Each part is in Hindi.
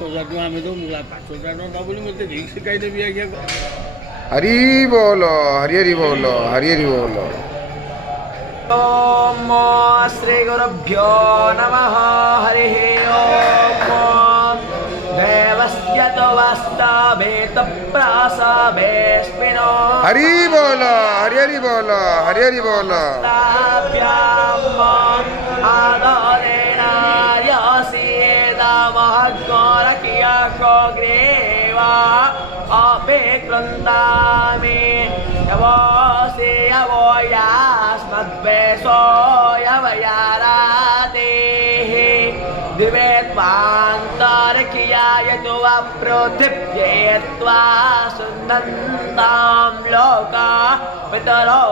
5,000 टଙ୍କା ଆମେ ଦେବୁ 5,000 ଟଙ୍କା ବୋଲି ମୋତେ ରିକ୍ସ ଶିଖାଇ ଦେବି ଆଜ୍ଞା। हरि बोल हरि हरि बोल हरि हरि बोल। ओम श्री गुरुभ्यो नमः। हरि ओम देवस्य तो वास्तवेत प्रासवेस्मिनो हरि बोल हरि हरि बोल हरि हरि बोल। अपे कृन्दामि यवसे यवयास्मद्वेषो यवयारातेः दिवे त्वान्तरिक्षाय तु वा पृथिव्ये त्वा सुनन्तां लोका पितरो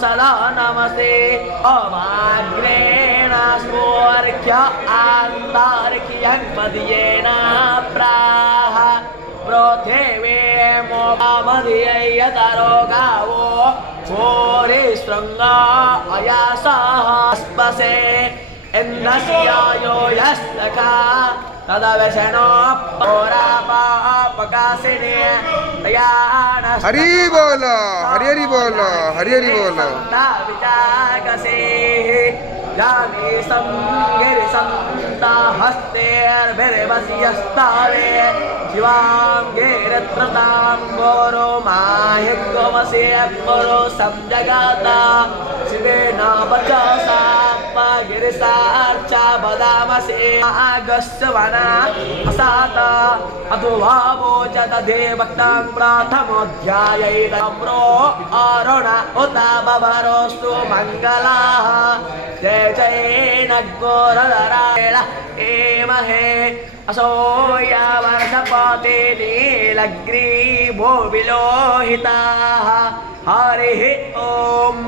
सदा नमस्ते अवाग्रेण स्वर्ग्य आन्तरिक्षं मदीयेन प्राह पृथिवे मोमधियतरो गावो भूरिशृङ्गा अयासः स्पशे इन्द्रस्यायो यस्तका तदवशनो पौरापापकाशिने हरि बोल हरि हरि बोल हरि हरि बोल। विचाकसे जाने संगिरिसन्ता हस्तेर्भिर्वस्यस्तावे शिवाङ्गेरत्रतां गोरो माहित्वमसे पुरो संजगाता शिवेन वचसा गिरिसार्चा बदामसे आगस्वना असाता अधुवावोच तदेवक्तां प्रथमोऽध्यायैतम्रो अरुण उत बभरोस्तु मङ्गलाः जय जय नग्गोरधरायण एमहे असोया वर्षपते नीलग्रीवो विलोहिताः हरिः ओम्।